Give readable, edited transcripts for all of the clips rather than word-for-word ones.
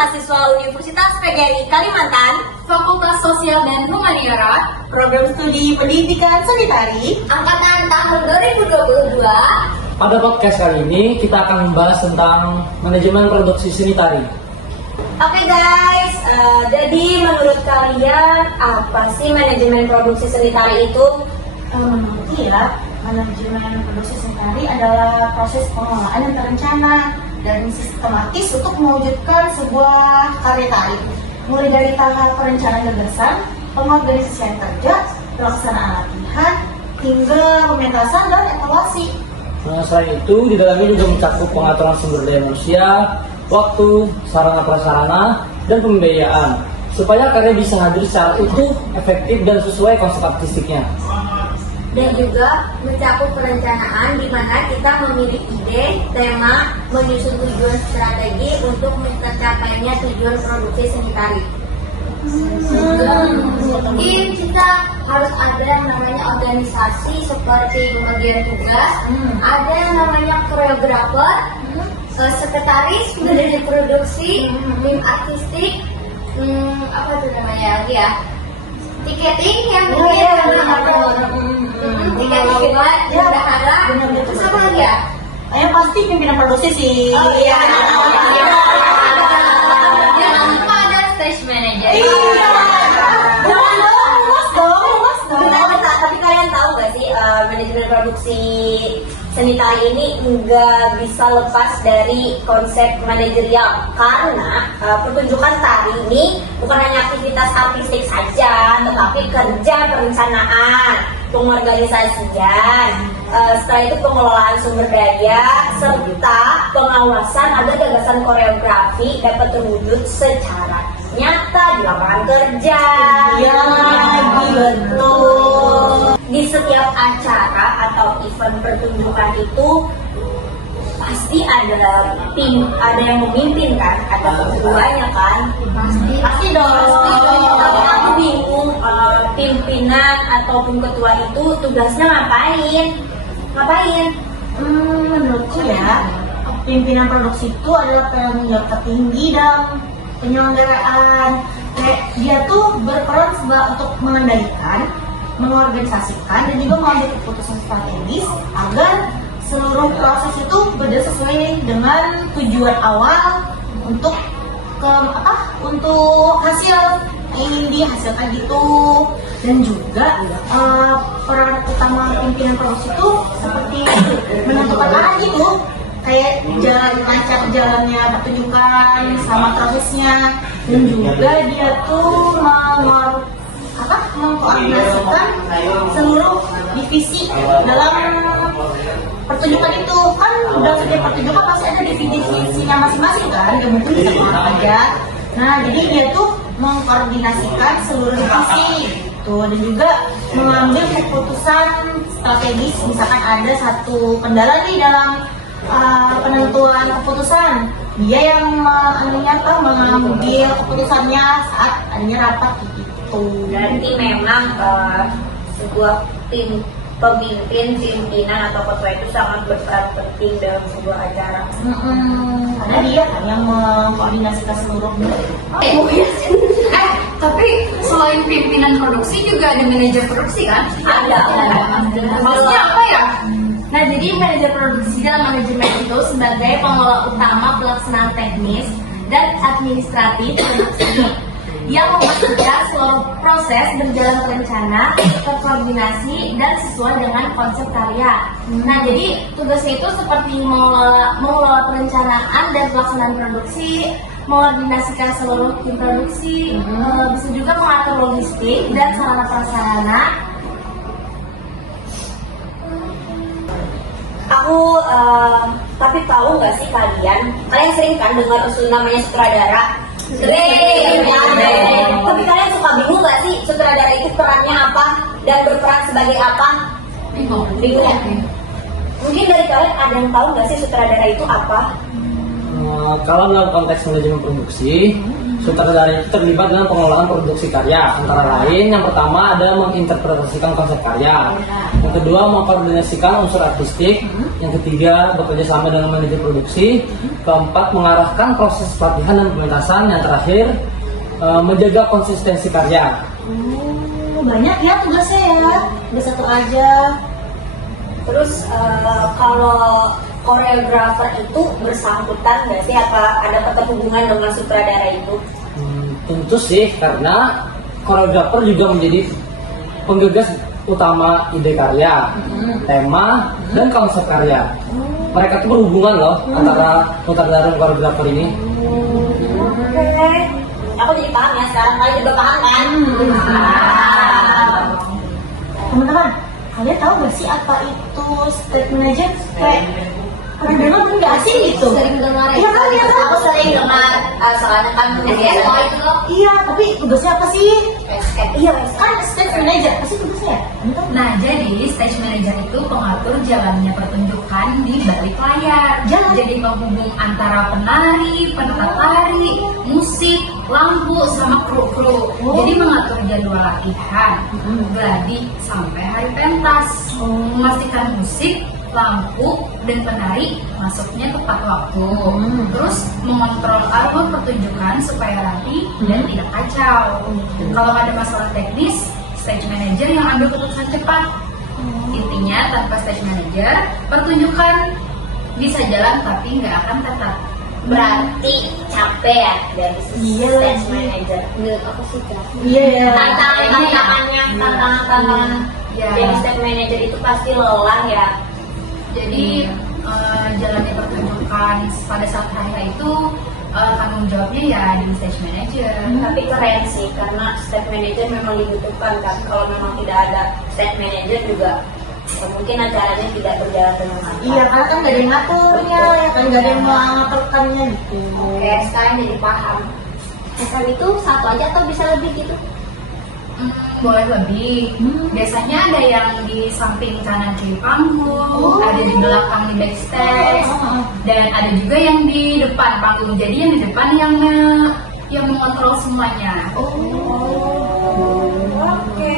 mahasiswa Universitas PGRI Kalimantan, Fakultas Sosial dan Humaniora, Program Studi Pendidikan Sanitari, Angkatan tahun 2022. Pada podcast kali ini kita akan membahas tentang manajemen produksi sanitari. Oke guys, jadi menurut kalian apa sih manajemen produksi sanitari itu? Menurutku ya, manajemen produksi sanitari adalah proses pengelolaan yang terencana dan sistematis untuk mewujudkan sebuah karya tari. Mulai dari tahap perencanaan gagasan, pengorganisasian kerja, pelaksanaan latihan, hingga pementasan dan evaluasi. Selain itu, di dalamnya juga mencakup pengaturan sumber daya manusia, waktu, sarana prasarana, dan pembiayaan, supaya karya bisa hadir secara utuh, efektif, dan sesuai konsep artistiknya. Dan juga mencakup perencanaan di mana kita memilih ide, tema, menyusun tujuan strategi untuk mencapainya tujuan produksi sanitari. Mungkin kita harus ada yang namanya organisasi seperti pembagian tugas, ada yang namanya koreografer, sekretaris, manajer produksi, tim artistik, apa itu namanya lagi ya? Tiketing yang tiketing buat bendahara, terus apa lagi ya? Yang pasti pimpinan produksi sih. Oh iya. Jangan lupa ada stage manager. Bentar, tapi kalian tahu gak sih manajemen produksi sanitari ini nggak bisa lepas dari konsep manajerial, karena pertunjukan tari ini bukan hanya aktivitas artistik saja, tetapi kerja perencanaan, pengorganisasian, setelah itu pengelolaan sumber daya, serta pengawasan agar gagasan koreografi dapat terwujud secara nyata di lapangan kerja. Iya, betul. Di setiap acara atau event pertunjukan itu pasti ada tim, ada yang memimpin kan, ada ketuanya kan. Pasti dong. Tapi aku bingung, pimpinan ataupun ketua itu tugasnya ngapain? Menurutku ya, pimpinan produksi itu adalah penanggung jawab tertinggi dalam penyelenggaraan. Dia tuh berperan untuk mengendalikan, mengorganisasikan, dan juga mengambil keputusan strategis agar seluruh proses itu berjalan sesuai dengan tujuan awal untuk untuk hasil yang dihasilkan gitu. Dan juga peran utama pimpinan produksi itu seperti menentukan arah gitu, kayak lancar jalannya pertunjukan sama prosesnya, dan juga dia tuh mengkoordinasikan seluruh divisi dalam pertunjukan itu. Kan dalam setiap pertunjukan pasti ada divisinya masing-masing kan, gak mungkin bisa sama aja. Nah, jadi dia tuh mengkoordinasikan seluruh divisi tuh, dan juga mengambil keputusan strategis. Misalkan ada satu kendala nih dalam penentuan keputusan, dia yang mengambil keputusannya saat adanya rapat gitu. Berarti memang sebuah tim pimpinan atau ketua itu sangat berperan penting dalam sebuah acara. Karena dia kan yang mengkoordinasikan seluruhnya. Tapi selain pimpinan produksi juga ada manajer produksi kan? Ada. Maksudnya apa ya? Nah, jadi manajer produksi dalam manajemen itu sebagai pengelola utama pelaksanaan teknis dan administratif produksi yang memastikan seluruh proses berjalan terencana, terkoordinasi, dan sesuai dengan konsep karya. Nah, jadi tugasnya itu seperti mengelola perencanaan dan pelaksanaan produksi, mengordinasikan seluruh tim produksi, bisa juga mengatur logistik dan sarana prasarana. Aku tapi tahu nggak sih kalian sering kan dengar usul namanya sutradara. Sering. Tapi kalian suka bingung nggak sih sutradara itu perannya apa dan berperan sebagai apa? Bingung ya? Mungkin dari kalian ada yang tahu nggak sih sutradara itu apa? Kalau dalam konteks manajemen produksi, Sutradara itu terlibat dalam pengelolaan produksi karya. Antara lain, yang pertama ada menginterpretasikan konsep karya. Yang kedua, mengkoordinasikan unsur artistik. Yang ketiga, bekerja sama dengan manajer produksi. Keempat, mengarahkan proses pelatihan dan pementasan. Yang terakhir, menjaga konsistensi karya. Banyak ya tugasnya ya, udah satu aja. Terus kalau koreografer itu bersangkutan nggak sih? Apa ada keterhubungan dengan sutradara itu? Tentu sih, karena koreografer juga menjadi penggagas utama ide karya, tema, dan konsep karya. Mereka tuh berhubungan loh antara sutradara dan koreografer ini. Oke. Aku jadi paham ya sekarang, kalian juga paham kan? Teman-teman, kalian tahu gak sih apa itu stage manager? Kayak pernah dengar nggak sih gitu? Sering dengar Iya kan, iya kan? Aku sering dengar soalnya kan SSO itu loh. Iya, tapi tugasnya apa sih? Iya, Kan stage manager, apa sih tugasnya? Nah, jadi stage manager itu pengatur jalannya pertunjukan di balik layar. Jadi penghubung antara penari, penata tari, musik, lampu, sama kru-kru. Jadi mengatur jadwal latihan, gladi, sampai hari pentas. Memastikan musik, lampu, dan penari masuknya tepat waktu. Terus mengontrol alur pertunjukan supaya rapi dan tidak kacau. Kalau ada masalah teknis, stage manager yang ambil keputusan cepat. Intinya tanpa stage manager, pertunjukan bisa jalan tapi nggak akan tetap. berarti capek ya dari Iya. stage manager. Menurut aku sih Kak. Iya. Tantangan Ya. jadi stage manager itu pasti lelah ya. Jadi jalannya pertunjukan pada saat hari itu tanggung jawabnya ya di stage manager. Tapi keren sih karena stage manager memang dibutuhkan kan. Kalau memang tidak ada stage manager juga mungkin acaranya tidak berjalan dengan lancar. Iya, karena kan gak ada yang ngaturnya, ya kan gak ada yang mengaturkannya gitu. Oke, sekarang jadi paham. SM itu satu aja atau bisa lebih gitu? Boleh lebih. Biasanya ada yang di samping kanan kiri panggung, ada di belakang di backstage, dan ada juga yang di depan panggung. Jadi yang di depan yang mengontrol semuanya. Oke.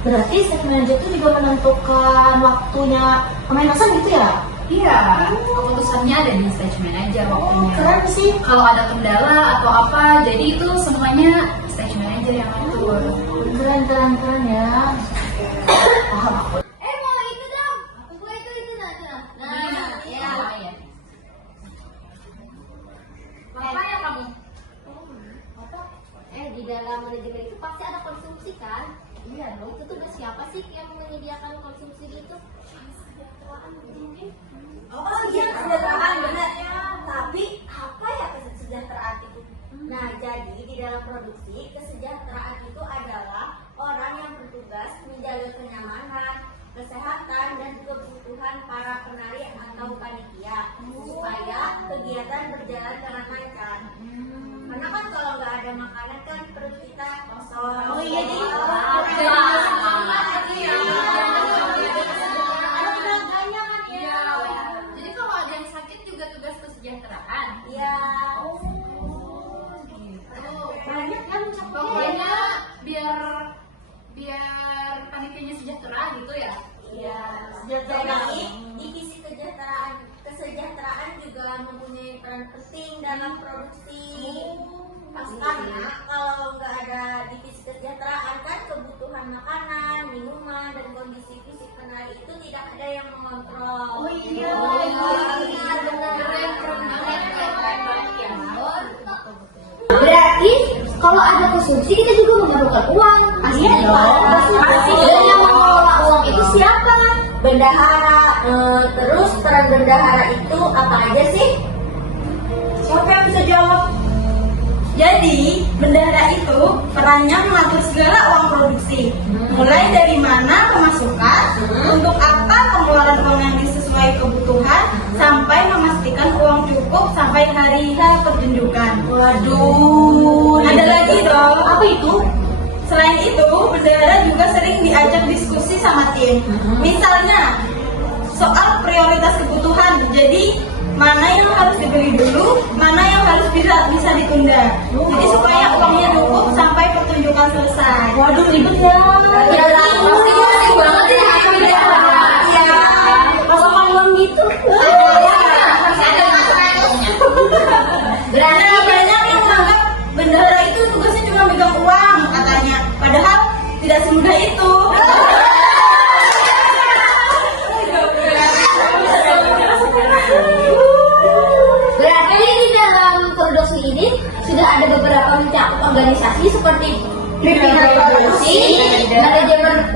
Berarti stage manager itu juga menentukan waktunya pementasan gitu ya? Iya, keputusannya ada di stage manager waktunya. Keren sih. Kalau ada kendala atau apa, jadi itu semuanya stage manager yang ngatur. Keren ya. Mau itu dong. Gua itu nah. Nah, ya. Apa ya kamu? Di dalam manajemen itu pasti ada konsumsi kan? Iya dong. Itu tugas siapa sih yang menyediakan konsumsi itu? Oh iya, kesejahteraan benar. Tapi apa ya kesejahteraan itu? Nah, jadi di dalam produksi kesejahteraan itu adalah orang yang bertugas menjaga kenyamanan, kesehatan, dan juga kebutuhan para penari atau panitia supaya kegiatan berjalan dengan lancar. Karena kan kalau nggak ada makanan kan perut kita kosong. Oh iya, jadi Jadi kalau ada yang sakit juga tugas kesejahteraan. Iya. Gitu. banyak kan Pokoknya biar panitianya sejahtera gitu ya. Iya. Kesejahteraan. Jadi divisi kesejahteraan juga mempunyai peran penting dalam produksi. Karena kalau nggak ada divisi kesejahteraan kan kebutuhan makanan, minuman, dan kondisi fisik penari itu tidak ada yang mengontrol. Oh iya. Berarti kalau ada konsumsi kita juga memerlukan uang. Iya dong. Pasti. Dan yang mengelola uang itu siapa? Bendahara, terus peran bendahara itu apa aja sih? Siapa yang bisa jawab? Jadi, bendahara itu perannya mengatur segala uang produksi. Mulai dari mana pemasukan, untuk apa pengeluaran uang yang sesuai kebutuhan, sampai memastikan uang cukup sampai hari H pertunjukan. Waduh, ada lagi dong. Apa itu? Selain itu, bendahara juga sering diajak diskusi sama tim. Misalnya, soal prioritas kebutuhan. Jadi, mana yang harus dibeli dulu, mana yang harus bisa ditunda. juga ada beberapa mencakup organisasi seperti pimpinan produksi,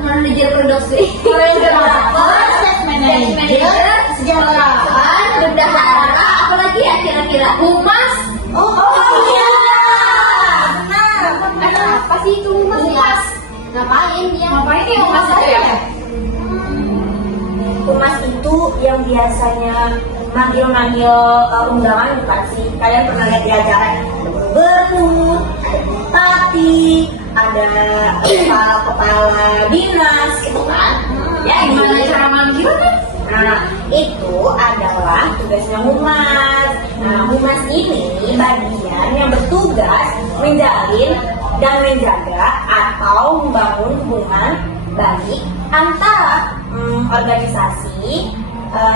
manajer produksi, koreografer, stage manager, sejahteraan, bendahara, apalagi ya kira-kira humas. Oh iya. Benar. Apa sih itu humas? Ngapain dia? Ngapain dia humas itu ya? Humas itu yang biasanya manggil-manggil undangan bukan sih? Kalian pernah lihat di acara gubernur, ada bupati, ada kepala dinas gitu kan? Ya Gimana cara manggilnya? Nah, itu adalah tugasnya humas. Nah, humas ini bagian yang bertugas menjalin dan menjaga atau membangun hubungan baik antara organisasi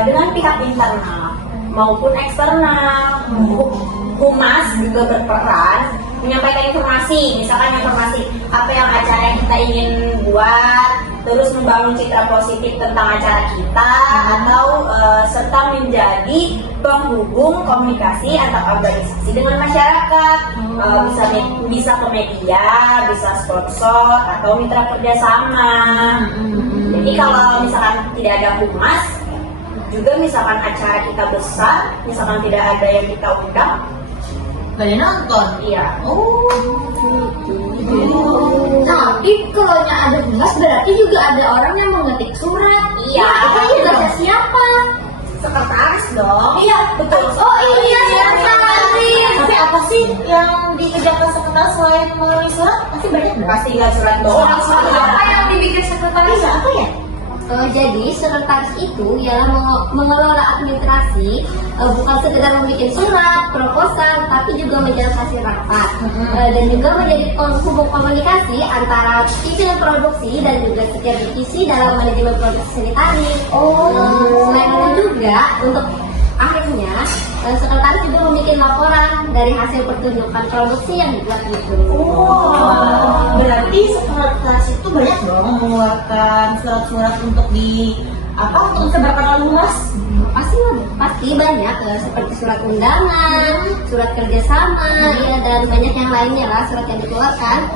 dengan pihak internal maupun eksternal. Humas juga berperan menyampaikan informasi, misalkan informasi apa yang acara yang kita ingin buat, terus membangun citra positif tentang acara kita, atau serta menjadi penghubung komunikasi antar organisasi dengan masyarakat. Bisa ke media, bisa sponsor atau mitra kerjasama. Jadi kalau misalkan tidak ada humas, juga misalkan acara kita besar, misalkan tidak ada yang kita undang, Gak ada nonton. iya. Tapi kalau ada humas berarti juga ada orang yang mengetik surat. Iya. Itu tugasnya siapa? Sekretaris dong. Iya, betul. Oh iya, sekretaris. Tapi apa sih yang dikerjakan sekretaris selain menulis surat? Pasti banyak dong. Pasti nggak surat doang. Apa yang dibikin sekretaris? Bisa apa ya? Jadi sekretaris itu ialah mengelola administrasi, bukan sekedar membuat surat, proposal, tapi juga menjalankan rapat dan juga menjadi penghubung komunikasi antara pimpinan produksi dan juga setiap divisi dalam manajemen produksi sanitari. Selain itu juga untuk akhirnya sekretaris juga membuat laporan dari hasil pertunjukan produksi yang dibuat itu. Berarti sekretaris itu banyak dong mengeluarkan surat-surat untuk disebarkan oleh humas. Pasti banyak seperti surat undangan, surat kerjasama, ya dan banyak yang lainnya lah surat yang dikeluarkan.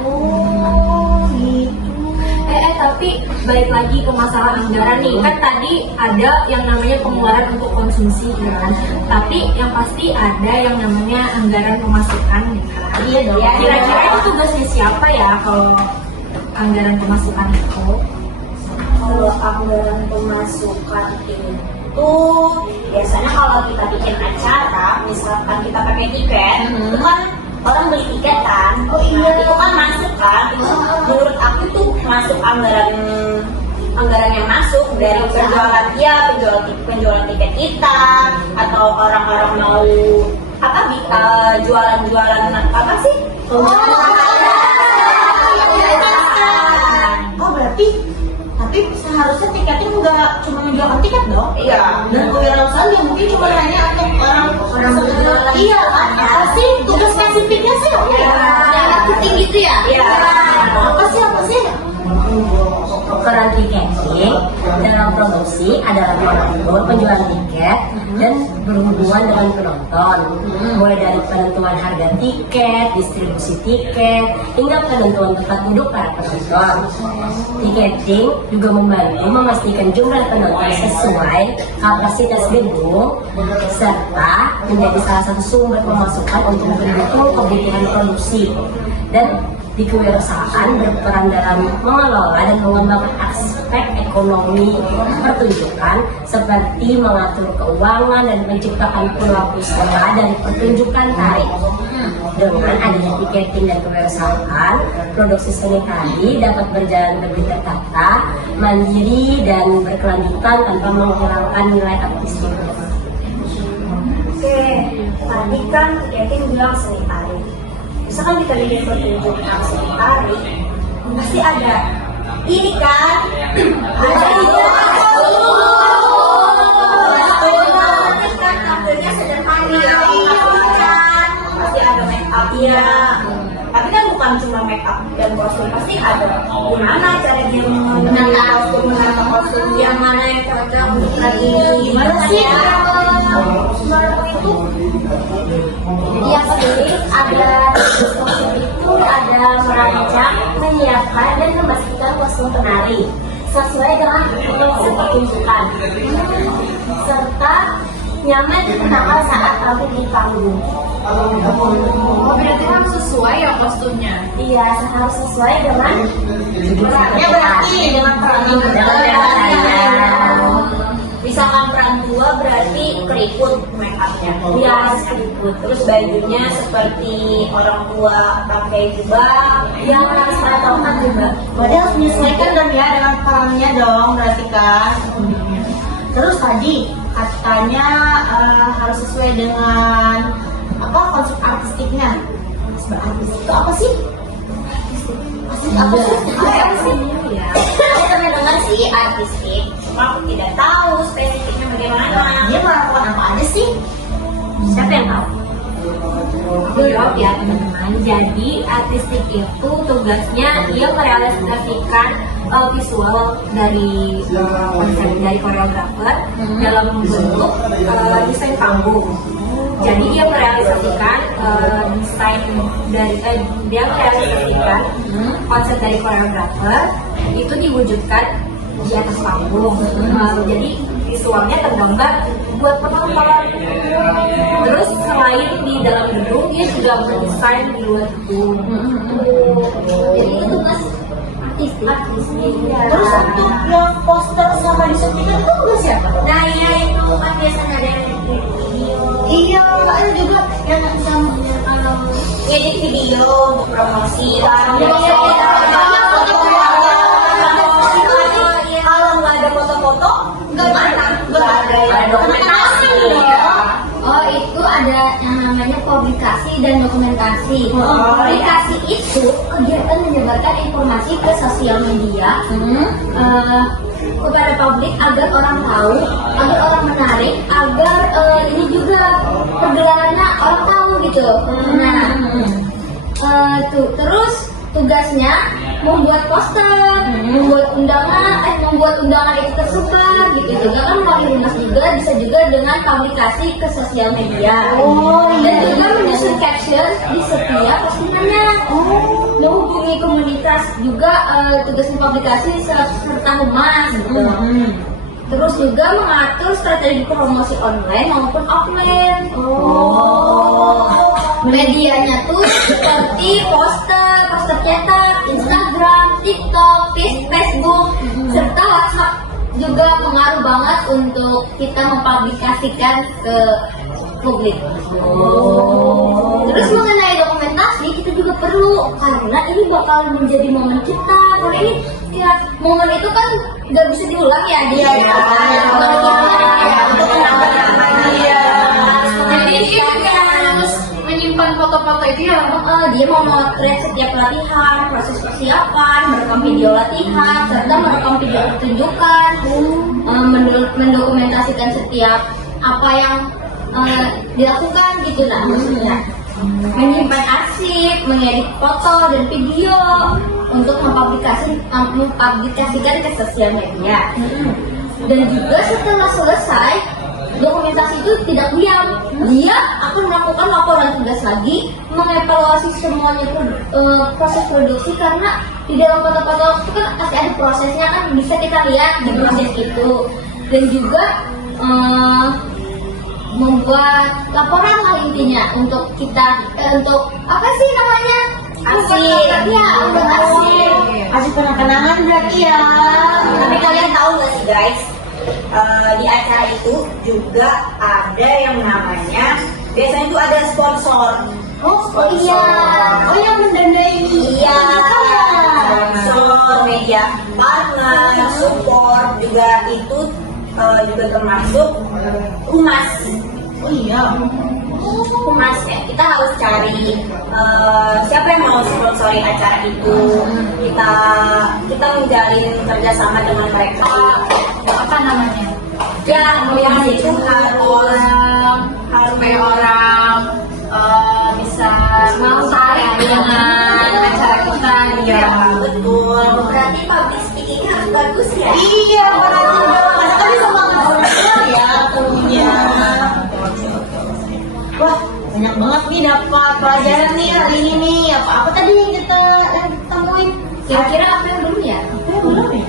Tapi balik lagi ke masalah anggaran nih, kan tadi ada yang namanya pengeluaran untuk konsumsi kan, tapi yang pasti ada yang namanya anggaran pemasukan gitu kan. Iya dong. Kira-kira itu tugasnya siapa ya kalau anggaran pemasukan itu? Kalau anggaran pemasukan itu biasanya kalau kita bikin acara, misalkan kita pakai tiket, itu kan orang beli tiket kan. Nah, itu kan masuk kan. Itu menurut aku tuh masuk anggaran yang masuk dari penjualan tiket kita, atau orang-orang mau jualan apa sih? Berarti tapi seharusnya tiketnya nggak cuma menjualkan tiket dong. Iya. Dan kewirausahaan ya mungkin cuma hanya untuk orang sekedar. Iya kan? Apa sih tugas spesifiknya sih? Yang marketing gitu ya? Iya. Apa sih? Peran tiketing dalam produksi adalah mengatur penjualan tiket dan berhubungan dengan penonton, mulai dari penentuan harga tiket, distribusi tiket, hingga penentuan tempat duduk para penonton. Tiketing juga membantu memastikan jumlah penonton sesuai kapasitas gedung, serta menjadi salah satu sumber pemasukan untuk mendukung kebutuhan produksi. Dan di kewirausahaan berperan dalam mengelola dan mengembangkan aspek ekonomi pertunjukan seperti mengatur keuangan dan menciptakan peluang usaha dari pertunjukan tari. Dengan adanya tiketing dan kewirausahaan, produksi seni tari dapat berjalan lebih tertata, mandiri dan berkelanjutan tanpa menghilangkan nilai artistik. Oke, tadi kan tiketing bilang seni tari. Misalkan kita bikin pertunjukan seni tari, pasti ada ini kan, ada tampilnya sederhana, pasti ada make upnya. Tapi kan bukan cuma make up dan kostum, pasti ada gimana cara dia menata kostum, yang mana yang cocok untuk lagi gimana sih itu? Yang penting ada menyiapkan dan memastikan kostum penari sesuai dengan konsep pertunjukan, serta nyaman dikenakan saat tampil di panggung. Oh, berarti harus sesuai ya kostumnya. Iya, harus sesuai dengan Ya berarti dengan perannya misalkan peran tua berarti keriput make upnya. Iya, keriput. Terus bajunya seperti orang tua pakai jubah. Ya, harus tongkat juga. berarti harus menyesuaikan kan ya dengan perannya dong, berarti kan. Terus tadi katanya harus sesuai dengan apa konsep artistiknya. Konsep artistik itu apa sih? Artistik apa sih? Apa sih? Ya. Saya pernah dengar sih artistik, cuma aku tidak tahu spesifiknya bagaimana. Dia melakukan apa aja sih? Siapa yang tahu? Aku jawab ya teman-teman. Jadi artistik itu tugasnya dia merealisasikan visual dari konsep dari koreografer dalam bentuk desain panggung. Jadi dia merealisasikan desain dari dia merealisasikan konsep dari koreografer itu diwujudkan di atas panggung. Jadi visualnya tergambar buat penonton. Terus selain di dalam gedung, dia juga mendesain di luar gedung. Jadi itu tugas artistik. Terus untuk yang poster sama disuntikan itu tugas siapa? Nah, iya itu kan biasanya ada yang edit video. Iya, ada juga yang sama Edit video untuk promosi lah. Iya, iya, iya. Kalau nggak ada foto-foto, nggak ada. Nggak ada dokumentasi. Oh, itu ada yang namanya publikasi dan dokumentasi. Publikasi itu kegiatan menyebarkan informasi ke sosial media kepada publik agar orang tahu, agar orang menarik, agar ini juga pergelarannya orang tahu gitu. Nah, terus tugasnya membuat poster, membuat undangan itu tersebar gitu juga kan paling lunas juga bisa juga dengan publikasi ke sosial media dan juga menyusun caption di setiap postingannya, menghubungi komunitas juga tugasnya publikasi serta humas gitu. Terus juga mengatur strategi promosi online maupun offline. Medianya tuh seperti poster cetak, Instagram, TikTok, Facebook, serta WhatsApp juga pengaruh banget untuk kita mempublikasikan ke publik. Terus mengenai dokumentasi kita juga perlu karena ini bakal menjadi momen kita. Karena ini ya, momen itu kan nggak bisa diulang ya dia. Jadi dia juga harus menyimpan foto-foto itu ya. Dia mau motret setiap latihan, proses persiapan, merekam video latihan, serta merekam video pertunjukan, mendokumentasikan setiap apa yang dilakukan gitu lah maksudnya. Menyimpan arsip, mengedit foto dan video untuk mempublikasikan ke sosial media. Dan juga setelah selesai dokumentasi itu tidak diam, dia akan melakukan laporan tugas lagi, mengevaluasi semuanya proses produksi karena di dalam foto-foto itu kan pasti ada prosesnya kan bisa kita lihat di proses itu, dan juga membuat laporan lah intinya untuk kita untuk apa sih namanya Arsip. Ya, untuk arsip. Arsip kenang-kenangan berarti ya. Tapi kalian tahu nggak sih guys, di acara itu juga ada yang namanya biasanya itu ada sponsor. Oh iya, oh yang mendanai. Iya, sponsor, media partner, support juga itu juga termasuk humas. Oh iya. Humas ya, kita harus cari siapa yang mau sponsori acara itu. Kita menjalin kerjasama dengan mereka. Apa namanya? Ya, yang itu harus Supaya orang bisa mau tarik dengan acara kita gitu. ya betul. Berarti public speaking harus bagus ya. Iya, berarti dong. Masa tadi semangat ya tentunya. Wah, banyak banget nih dapat pelajaran nih hari ini nih. Apa tadi yang kita temuin? Kira-kira apa yang belum ya? Belum ya?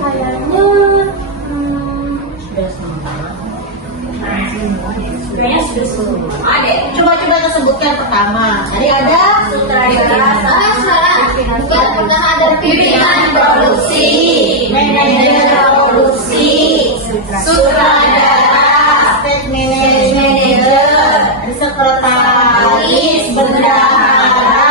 Kayaknya Sudah semua. Kayaknya sudah semua. Ada. Coba kita sebutkan pertama. Tadi ada Sutradara, bukan pernah ada pimpinan produksi, manajer produksi, sutradara, stage manager, sekretaris, bendahara,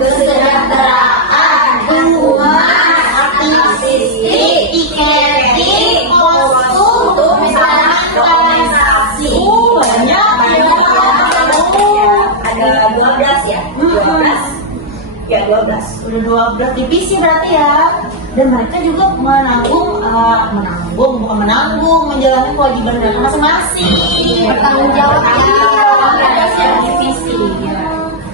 kesejahteraan, humas, artistik, tiketing, kostum, misalnya organisasi. banyak Ada 12 ya? 12. Ya 12. udah 12 divisi berarti ya. Dan mereka juga menjalani kewajiban mereka masing-masing. bertanggung jawab Ada setiap divisi. Ya.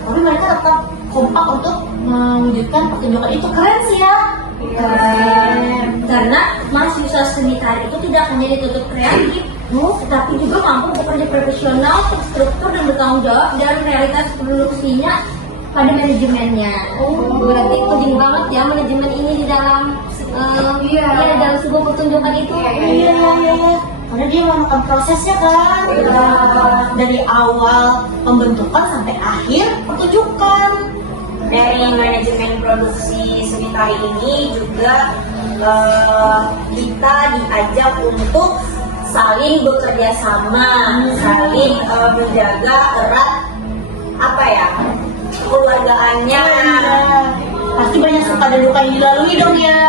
Tapi mereka tetap kompak untuk mewujudkan pertunjukan itu. Keren sih ya. karena mahasiswa seni tari itu tidak hanya dituntut kreatif, tetapi juga mampu bekerja profesional, terstruktur dan bertanggung jawab dan realitas produksinya pada manajemennya. Berarti penting banget ya manajemen ini di dalam Iya. di dalam sebuah pertunjukan itu. Iya. Karena dia melakukan prosesnya kan. Dari awal pembentukan sampai akhir pertunjukan. Dari manajemen produksi seni tari ini juga kita diajak untuk saling bekerja sama, saling menjaga erat kekeluargaannya. Pasti banyak suka dan duka yang dilalui dong ya.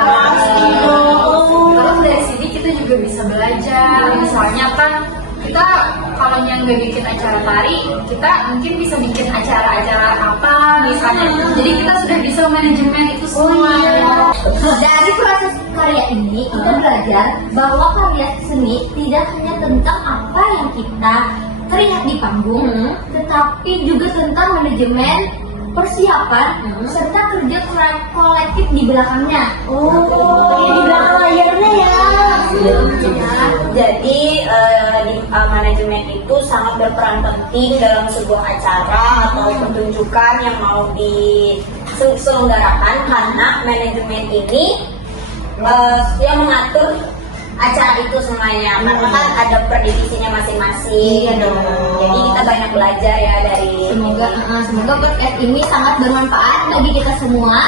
Pasti dong. Terus dari sini kita juga bisa belajar. Misalnya kan kita kalau yang nggak bikin acara tari, kita mungkin bisa bikin acara-acara apa misalnya. Jadi kita sudah bisa manajemen itu semua. Dari proses karya ini kita belajar bahwa karya seni tidak hanya tentang apa yang kita terlihat di panggung, tetapi juga tentang manajemen, persiapan, serta kerja kolektif di belakangnya. Kayak di belakang layarnya ya. Jadi di manajemen itu sangat berperan penting dalam sebuah acara atau pertunjukan yang mau diselenggarakan, karena manajemen ini yang mengatur acara itu semuanya, karena kan ada per divisinya masing-masing. Iya dong. Jadi kita banyak belajar ya dari Semoga podcast ini sangat bermanfaat bagi kita semua.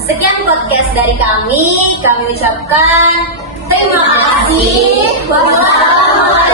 sekian podcast dari kami ucapkan terima kasih. Wassalamualaikum